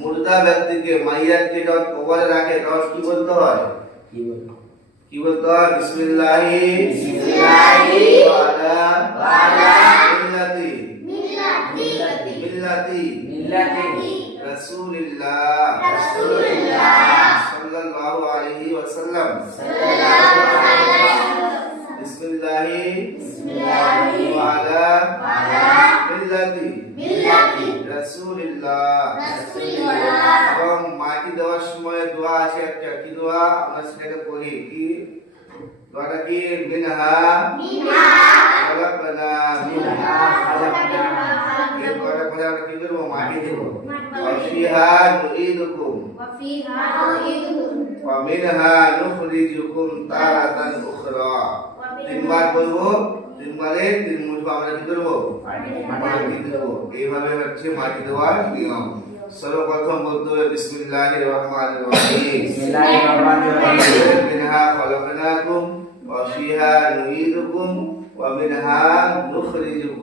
মুর্দা ব্যক্তিকে মাইয়াতকে যখন কবরে রাখে তখন কি বলতে হয়? কি বলতে হয়? বিসমিল্লাহি। বিসমিল্লাহি। ওয়ালা ওয়ালা মিল্লাতি। মিল্লাতি। মিল্লাতি। মিল্লাতি। রাসূলিল্লাহ। রাসূলিল্লাহ। সাল্লাল্লাহু আলাইহি ওয়াসাল্লাম। সাল্লাল্লাহু আলাইহি বিসমিল্লাহি। বিসমিল্লাহি ওয়ালা ওয়ালা মিল্লাতি। মিল্লাতি। রাসূলিল্লাহ। কাটি দেওয়ার সময় দোয়া আছে একটা কি দোয়া? আমরা সেটাকে পড়ি। কি? দোয়াটা কি? মিনহা। কি মাটি তিনবার তিন আমরা কি করব? মাটি দেবো। এইভাবে হচ্ছে মাটি দেওয়ার নিয়ম। সর্বপ্রথম বলতে হবে বিসমিল্লাহির রহমানির রহিম বিসমিল্লাহির রহমানির রহিম মিনহা খলাকনাকুম ওয়া ফিহা নুইদুকুম ওয়া মিনহা নুখরিজুকুম